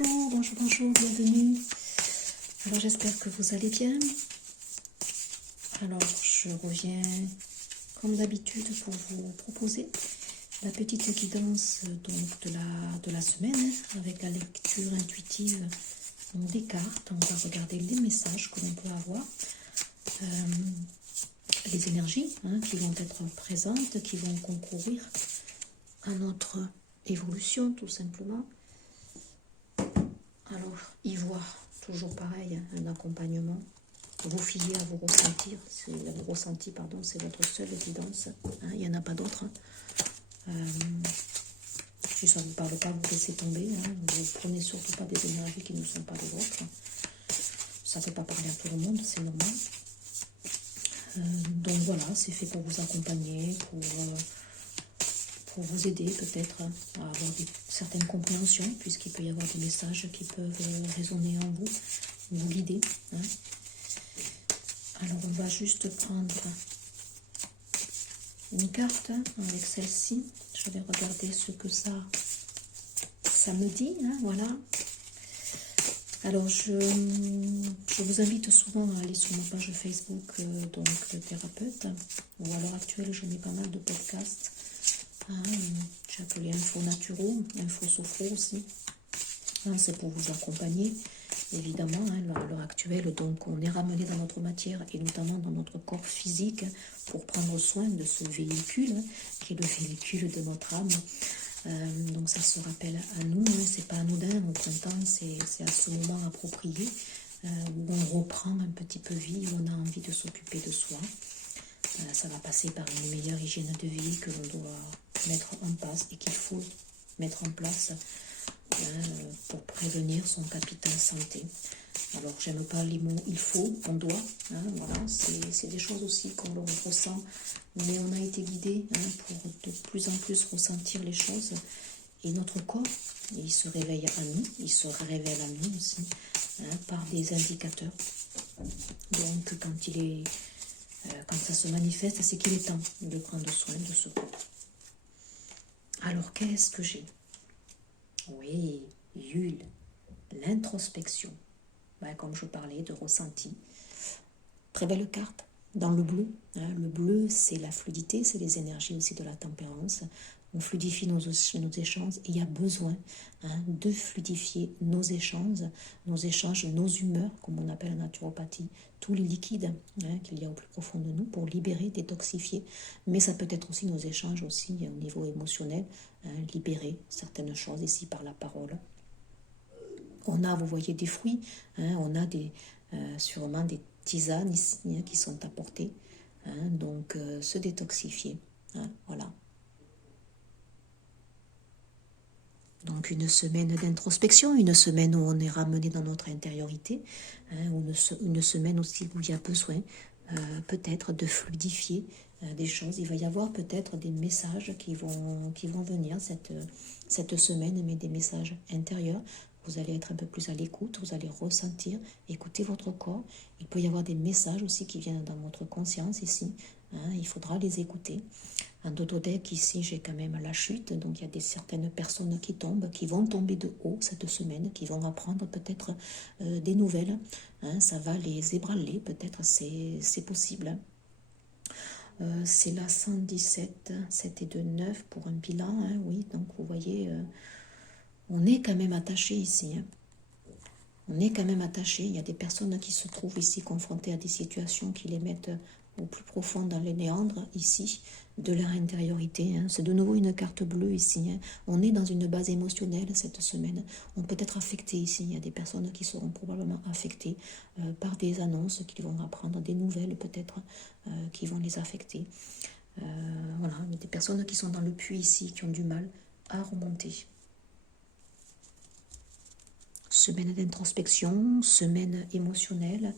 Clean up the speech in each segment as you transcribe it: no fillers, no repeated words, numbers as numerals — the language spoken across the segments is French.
bonjour, bienvenue. Alors j'espère que vous allez bien. Alors je reviens comme d'habitude pour vous proposer la petite guidance donc de la semaine avec la lecture intuitive des cartes. On va regarder les messages que l'on peut avoir, les énergies qui vont être présentes, qui vont concourir à notre évolution tout simplement. Alors, y voir, toujours pareil, un accompagnement. Vous fiez à vos ressentis. C'est votre seule guidance. Il n'y en a pas d'autre. Si ça ne vous parle pas, vous laissez tomber. Vous prenez surtout pas des énergies qui ne sont pas les vôtres. Ça ne peut pas parler à tout le monde, c'est normal. Donc voilà, c'est fait pour vous accompagner, pour vous aider peut-être à avoir certaines compréhensions, puisqu'il peut y avoir des messages qui peuvent résonner en vous, vous guider. Alors on va juste prendre une carte avec celle-ci. Je vais regarder ce que ça me dit. Voilà. Alors je vous invite souvent à aller sur ma page Facebook donc de thérapeute, où à l'heure actuelle je mets pas mal de podcasts. J'ai appelé Info Naturo, Info Sophro aussi. C'est pour vous accompagner, évidemment, à l'heure actuelle. Donc, on est ramené dans notre matière et notamment dans notre corps physique pour prendre soin de ce véhicule, qui est le véhicule de notre âme. Donc, ça se rappelle à nous, c'est pas anodin. Au printemps, c'est à ce moment approprié où on reprend un petit peu vie, où on a envie de s'occuper de soi. Ça va passer par une meilleure hygiène de vie que l'on doit mettre en place et qu'il faut mettre en place pour prévenir son capital santé. Alors, j'aime pas les mots il faut, on doit. Voilà, c'est des choses aussi qu'on le ressent, mais on a été guidé pour de plus en plus ressentir les choses. Et notre corps, il se réveille à nous, il se révèle à nous aussi par des indicateurs. Donc, quand ça se manifeste, c'est qu'il est temps de prendre soin de ce corps. Alors, qu'est-ce que j'ai? Oui, Yule, l'introspection. Comme je parlais de ressenti. Très belle carte. Dans le bleu. Le bleu, c'est la fluidité, c'est les énergies aussi de la tempérance. On fluidifie nos échanges et il y a besoin de fluidifier nos échanges, nos humeurs, comme on appelle en naturopathie, tous les liquides qu'il y a au plus profond de nous pour libérer, détoxifier. Mais ça peut être aussi nos échanges aussi au niveau émotionnel, libérer certaines choses ici par la parole. On a, vous voyez, des fruits, on a sûrement des tisanes ici qui sont apportées, donc se détoxifier, voilà. Donc une semaine d'introspection, une semaine où on est ramené dans notre intériorité, une semaine aussi où il y a besoin peut-être de fluidifier des choses. Il va y avoir peut-être des messages qui vont venir cette semaine, mais des messages intérieurs. Vous allez être un peu plus à l'écoute, vous allez ressentir, écouter votre corps. Il peut y avoir des messages aussi qui viennent dans votre conscience ici. Il faudra les écouter. En dododeck, ici, j'ai quand même la chute. Donc, il y a certaines personnes qui tombent, qui vont tomber de haut cette semaine, qui vont apprendre peut-être des nouvelles. Ça va les ébranler, peut-être, c'est possible. C'est la 117, 7 et 2, 9 pour un bilan. Oui, donc vous voyez, on est quand même attaché ici. On est quand même attaché. Il y a des personnes qui se trouvent ici confrontées à des situations qui les mettent au plus profond dans les méandres ici de leur intériorité. C'est de nouveau une carte bleue ici. On est dans une base émotionnelle cette semaine. On peut être affecté ici. Il y a des personnes qui seront probablement affectées par des annonces, qui vont apprendre des nouvelles peut-être qui vont les affecter. Voilà, il y a des personnes qui sont dans le puits ici, qui ont du mal à remonter. Semaine d'introspection, semaine émotionnelle.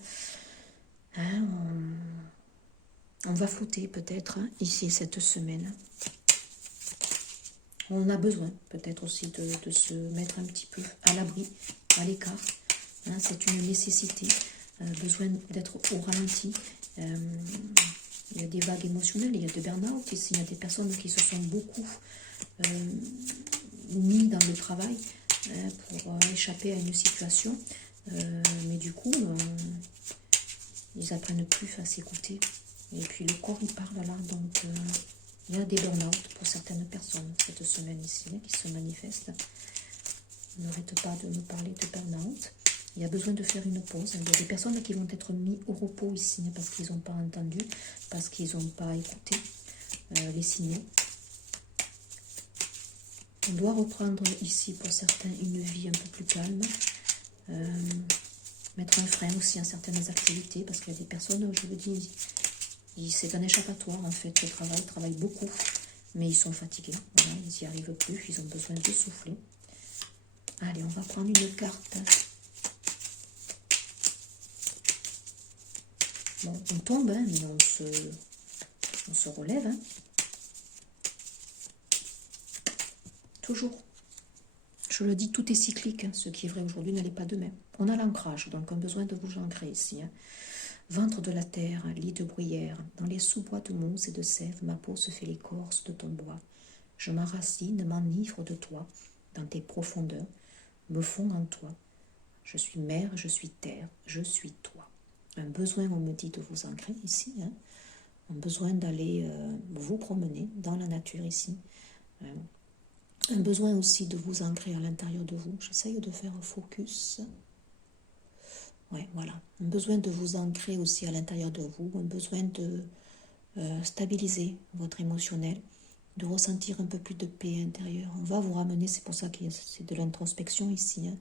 On va flotter peut-être ici cette semaine. On a besoin peut-être aussi de se mettre un petit peu à l'abri, à l'écart. C'est une nécessité. Besoin d'être au ralenti. Il y a des vagues émotionnelles, il y a de burn-out ici. Il y a des personnes qui se sont beaucoup mis dans le travail. pour échapper à une situation. Mais du coup, ils apprennent plus à s'écouter. Et puis le corps, il parle là, donc il y a des burn-out pour certaines personnes cette semaine ici, qui se manifestent. N'arrête pas de nous parler de burn-out. Il y a besoin de faire une pause. Il y a des personnes qui vont être mises au repos ici, parce qu'ils n'ont pas entendu, parce qu'ils n'ont pas écouté les signaux. On doit reprendre ici, pour certains, une vie un peu plus calme. Mettre un frein aussi à certaines activités, parce qu'il y a des personnes, je vous dis, c'est un échappatoire en fait. Ils travaillent beaucoup, mais ils sont fatigués. Voilà, ils n'y arrivent plus, ils ont besoin de souffler. Allez, on va prendre une carte. Bon, on tombe, hein, mais on se relève. Hein. Toujours. Je le dis, tout est cyclique. Hein. Ce qui est vrai aujourd'hui n'allait pas demain. On a l'ancrage, donc un besoin de vous ancrer ici. Hein. Ventre de la terre, lit de bruyère, dans les sous-bois de mousse et de sève, ma peau se fait l'écorce de ton bois. Je m'enracine, m'enivre de toi, dans tes profondeurs, me fonds en toi. Je suis mer, je suis terre, je suis toi. Un besoin, on me dit, de vous ancrer ici. Hein. Un besoin d'aller vous promener dans la nature ici. Un besoin aussi de vous ancrer à l'intérieur de vous. J'essaye de faire un focus. Ouais, voilà. Un besoin de vous ancrer aussi à l'intérieur de vous. Un besoin de stabiliser votre émotionnel. De ressentir un peu plus de paix intérieure. On va vous ramener, c'est pour ça que c'est de l'introspection ici. Hein.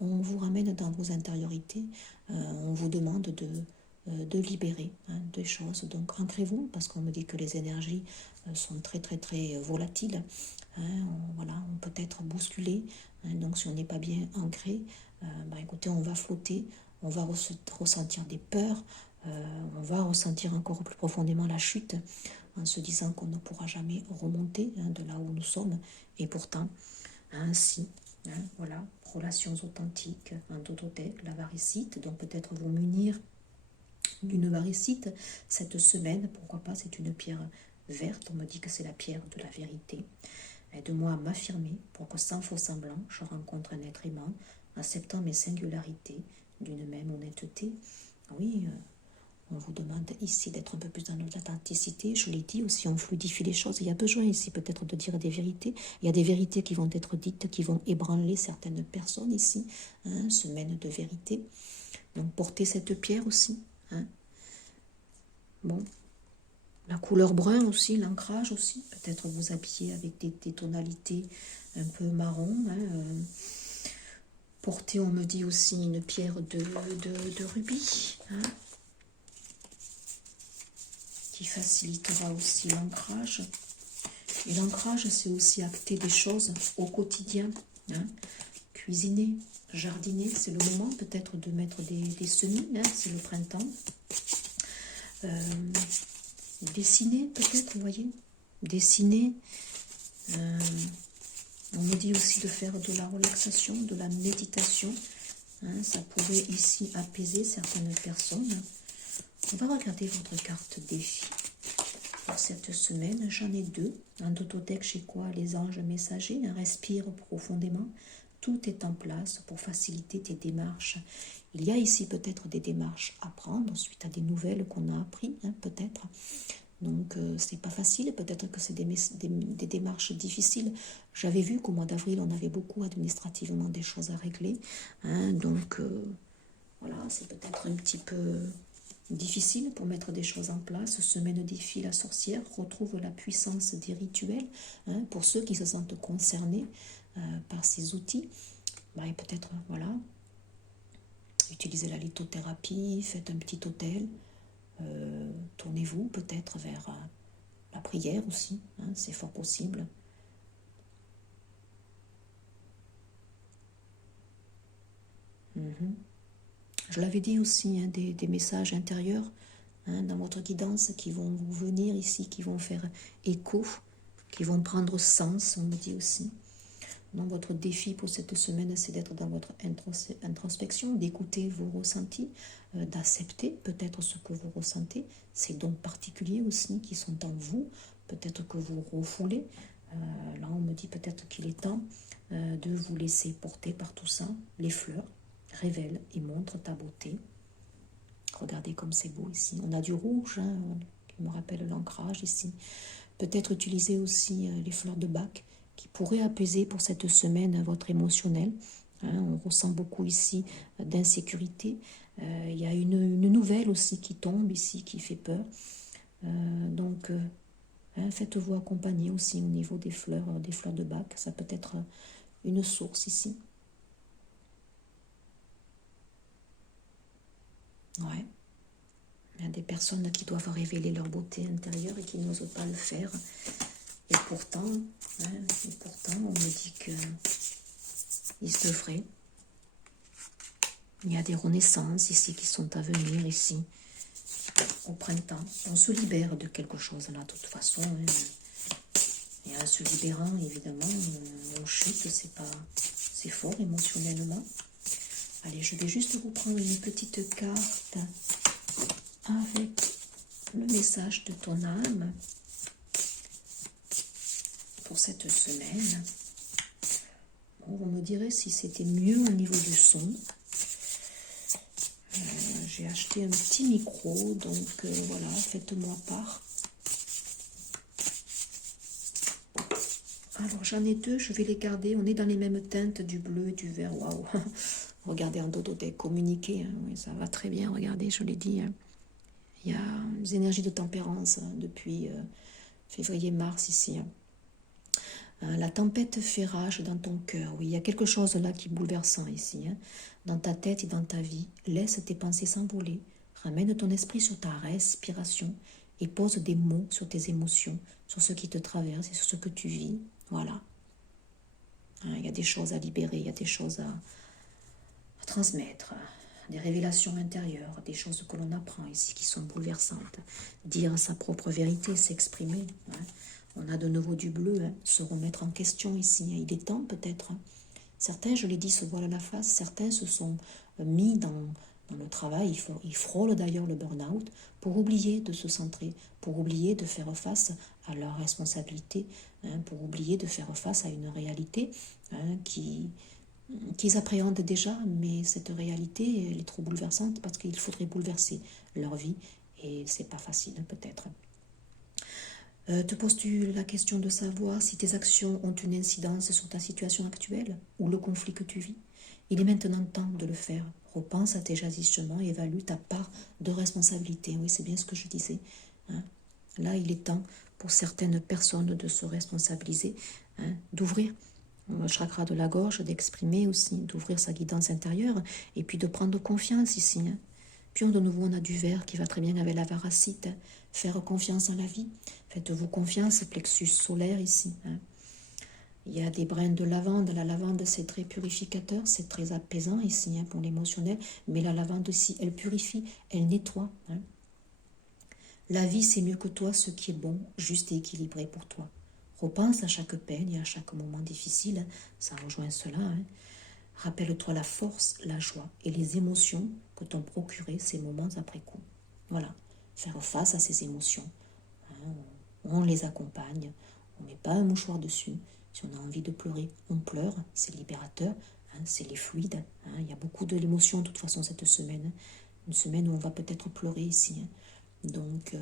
On vous ramène dans vos intériorités. On vous demande de libérer des choses. Donc ancrez-vous, parce qu'on me dit que les énergies sont très très très volatiles. Voilà, on peut être bousculé. Donc si on n'est pas bien ancré, écoutez, on va flotter, on va ressentir des peurs, on va ressentir encore plus profondément la chute, en se disant qu'on ne pourra jamais remonter de là où nous sommes. Et pourtant, si, voilà, relations authentiques, un tototec, la varicite, donc peut-être vous munir d'une varicite cette semaine, pourquoi pas, c'est une pierre verte, on me dit que c'est la pierre de la vérité. Aide-moi à m'affirmer pour que sans faux semblant, je rencontre un être aimant, acceptant mes singularités d'une même honnêteté. Oui, on vous demande ici d'être un peu plus dans notre authenticité. Je l'ai dit aussi, on fluidifie les choses. Il y a besoin ici peut-être de dire des vérités. Il y a des vérités qui vont être dites, qui vont ébranler certaines personnes ici. Semaine de vérité. Donc portez cette pierre aussi. Bon. La couleur brun aussi, l'ancrage aussi. Peut-être vous habiller avec des tonalités un peu marron. Portez, on me dit aussi, une pierre de rubis. Qui facilitera aussi l'ancrage. Et l'ancrage, c'est aussi acter des choses au quotidien. Cuisiner, jardiner, c'est le moment peut-être de mettre des semis, c'est le printemps. Dessiner peut-être, vous voyez. Dessiner. On me dit aussi de faire de la relaxation, de la méditation. Ça pourrait ici apaiser certaines personnes. On va regarder votre carte défi pour cette semaine. J'en ai deux. Un tototec chez quoi les anges messagers. Respire profondément. Tout est en place pour faciliter tes démarches. Il y a ici peut-être des démarches à prendre suite à des nouvelles qu'on a apprises, peut-être. Donc, c'est pas facile. Peut-être que c'est des démarches difficiles. J'avais vu qu'au mois d'avril, on avait beaucoup administrativement des choses à régler. Donc, voilà, c'est peut-être un petit peu difficile pour mettre des choses en place. Semaine défi, la sorcière retrouve la puissance des rituels. Pour ceux qui se sentent concernés par ces outils, et peut-être, voilà, utilisez la lithothérapie, faites un petit hôtel, tournez-vous peut-être vers la prière aussi, c'est fort possible. Je l'avais dit aussi, des messages intérieurs dans votre guidance qui vont vous venir ici, qui vont faire écho, qui vont prendre sens, on me dit aussi. Donc votre défi pour cette semaine, c'est d'être dans votre introspection, d'écouter vos ressentis, d'accepter peut-être ce que vous ressentez, ces dons particuliers aussi qui sont en vous, peut-être que vous refoulez, Là, on me dit peut-être qu'il est temps de vous laisser porter par tout ça. Les fleurs révèlent et montrent ta beauté. Regardez comme c'est beau ici. On a du rouge, hein, qui me rappelle l'ancrage ici. Peut-être utiliser aussi les fleurs de Bach qui pourraient apaiser pour cette semaine votre émotionnel. Hein, on ressent beaucoup ici d'insécurité. Il y a une nouvelle aussi qui tombe ici, qui fait peur. Donc, faites-vous accompagner aussi au niveau des fleurs de Bach. Ça peut être une source ici. Ouais. Il y a des personnes qui doivent révéler leur beauté intérieure et qui n'osent pas le faire. Et pourtant, on me dit que il se devrait. Il y a des renaissances ici qui sont à venir ici, au printemps. On se libère de quelque chose là, de toute façon. Et en se libérant, évidemment, on chute, c'est fort émotionnellement. Allez, je vais juste vous prendre une petite carte avec le message de ton âme pour cette semaine. Bon, on me dirait si c'était mieux au niveau du son. J'ai acheté un petit micro, donc voilà, faites-moi part. Alors j'en ai deux, je vais les garder. On est dans les mêmes teintes du bleu et du vert. Waouh! Regardez en dodothèque, communiquer, hein. Oui, ça va très bien, regardez, je l'ai dit. Hein. Il y a des énergies de tempérance depuis février-mars ici. Hein. La tempête fait rage dans ton cœur. Oui, il y a quelque chose là qui est bouleversant ici. Hein. Dans ta tête et dans ta vie, laisse tes pensées s'envoler. Ramène ton esprit sur ta respiration et pose des mots sur tes émotions, sur ce qui te traverse et sur ce que tu vis. Voilà. Hein, il y a des choses à libérer, il y a des choses à transmettre, des révélations intérieures, des choses que l'on apprend ici qui sont bouleversantes. Dire sa propre vérité, s'exprimer. Hein. On a de nouveau du bleu, hein, se remettre en question ici. Hein. Il est temps peut-être. Hein. Certains, je l'ai dit, se voilent la face. Certains se sont mis dans le travail. Ils frôlent d'ailleurs le burn-out pour oublier de se centrer, pour oublier de faire face à leurs responsabilités, hein, pour oublier de faire face à une réalité hein, qu'ils appréhendent déjà, mais cette réalité, elle est trop bouleversante parce qu'il faudrait bouleverser leur vie et c'est pas facile peut-être. Te poses-tu la question de savoir si tes actions ont une incidence sur ta situation actuelle ou le conflit que tu vis? Il est maintenant temps de le faire. Repense à tes agissements et évalue ta part de responsabilité. Oui, c'est bien ce que je disais. Hein. Là, il est temps pour certaines personnes de se responsabiliser, hein, d'ouvrir le chakra de la gorge, d'exprimer aussi, d'ouvrir sa guidance intérieure et puis de prendre confiance ici. Hein. Puis de nouveau, on a du vert qui va très bien avec la varacite. Hein. Faire confiance en la vie. Faites-vous confiance, plexus solaire ici. Hein. Il y a des brins de lavande. La lavande, c'est très purificateur, c'est très apaisant ici hein, pour l'émotionnel. Mais la lavande aussi, elle purifie, elle nettoie. Hein. La vie, c'est mieux que toi, ce qui est bon, juste et équilibré pour toi. Repense à chaque peine et à chaque moment difficile. Ça rejoint cela. Hein. Rappelle-toi la force, la joie et les émotions que t'ont procuré ces moments après coup. Voilà. Faire face à ces émotions. Hein. On les accompagne. On ne met pas un mouchoir dessus. Si on a envie de pleurer, on pleure. C'est libérateur. Hein. C'est les fluides. Hein. Il y a beaucoup de l'émotion de toute façon cette semaine. Une semaine où on va peut-être pleurer ici. Hein. Donc,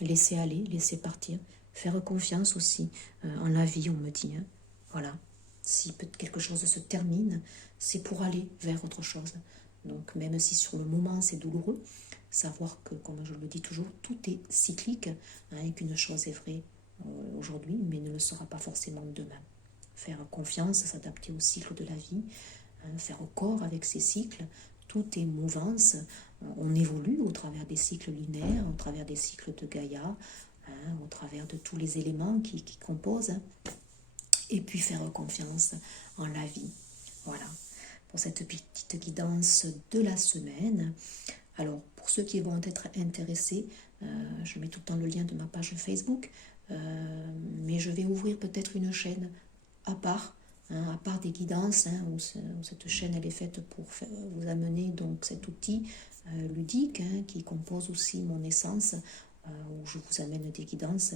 laisser aller, laisser partir. Faire confiance aussi en la vie, on me dit. Hein. Voilà. Si quelque chose se termine, c'est pour aller vers autre chose. Donc, même si sur le moment c'est douloureux, savoir que, comme je le dis toujours, tout est cyclique hein, et qu'une chose est vraie aujourd'hui, mais ne le sera pas forcément demain. Faire confiance, s'adapter au cycle de la vie, hein, faire corps avec ces cycles, tout est mouvance. On évolue au travers des cycles lunaires, au travers des cycles de Gaïa, hein, au travers de tous les éléments qui composent. Hein, et puis faire confiance en la vie. Voilà, pour cette petite guidance de la semaine. Alors, pour ceux qui vont être intéressés, je mets tout le temps le lien de ma page Facebook, mais je vais ouvrir peut-être une chaîne à part des guidances, hein, où cette chaîne elle est faite pour vous amener donc cet outil ludique hein, qui compose aussi mon essence, où je vous amène des guidances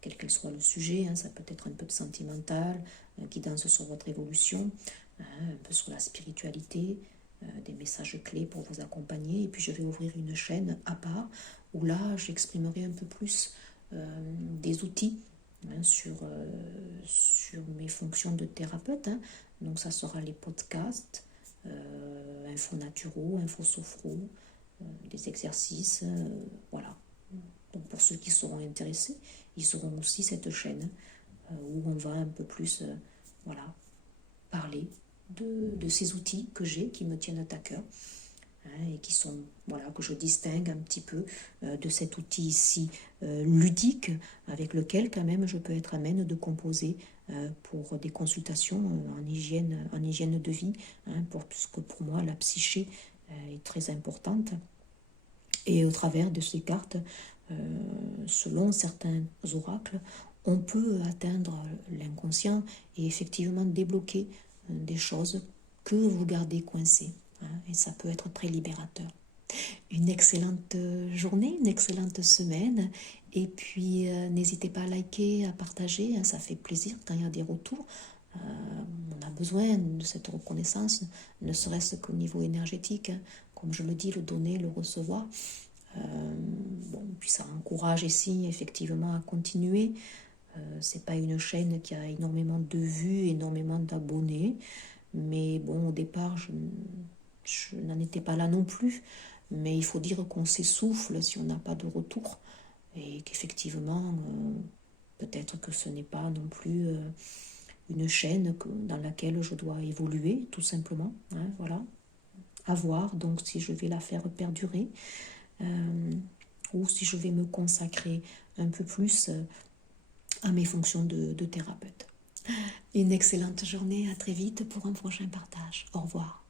quel qu'elle soit le sujet, hein, ça peut être un peu de sentimental, guidance sur votre évolution, hein, un peu sur la spiritualité, des messages clés pour vous accompagner. Et puis je vais ouvrir une chaîne à part où là j'exprimerai un peu plus des outils, hein, sur mes fonctions de thérapeute, hein. Donc ça sera les podcasts, infos naturaux, infos sophro, des exercices, voilà. Donc pour ceux qui seront intéressés, ils auront aussi cette chaîne où on va un peu plus voilà, parler de ces outils que j'ai, qui me tiennent à cœur, hein, et qui sont, voilà, que je distingue un petit peu de cet outil ici ludique, avec lequel quand même je peux être amène de composer pour des consultations en hygiène de vie, hein, parce que pour moi la psyché est très importante. Et au travers de ces cartes, selon certains oracles, on peut atteindre l'inconscient et effectivement débloquer des choses que vous gardez coincées, hein, et ça peut être très libérateur. Une excellente journée, une excellente semaine, et puis n'hésitez pas à liker, à partager, hein, ça fait plaisir quand il y a des retours. On a besoin de cette reconnaissance, ne serait-ce qu'au niveau énergétique, hein, comme je le dis, le donner, le recevoir. Bon, puis ça encourage ici effectivement à continuer. C'est pas une chaîne qui a énormément de vues, énormément d'abonnés, mais bon, au départ je n'en étais pas là non plus, mais il faut dire qu'on s'essouffle si on n'a pas de retour, et qu'effectivement peut-être que ce n'est pas non plus une chaîne dans laquelle je dois évoluer, tout simplement, hein, voilà, à voir donc si je vais la faire perdurer, ou si je vais me consacrer un peu plus à mes fonctions de thérapeute. Une excellente journée, à très vite pour un prochain partage. Au revoir.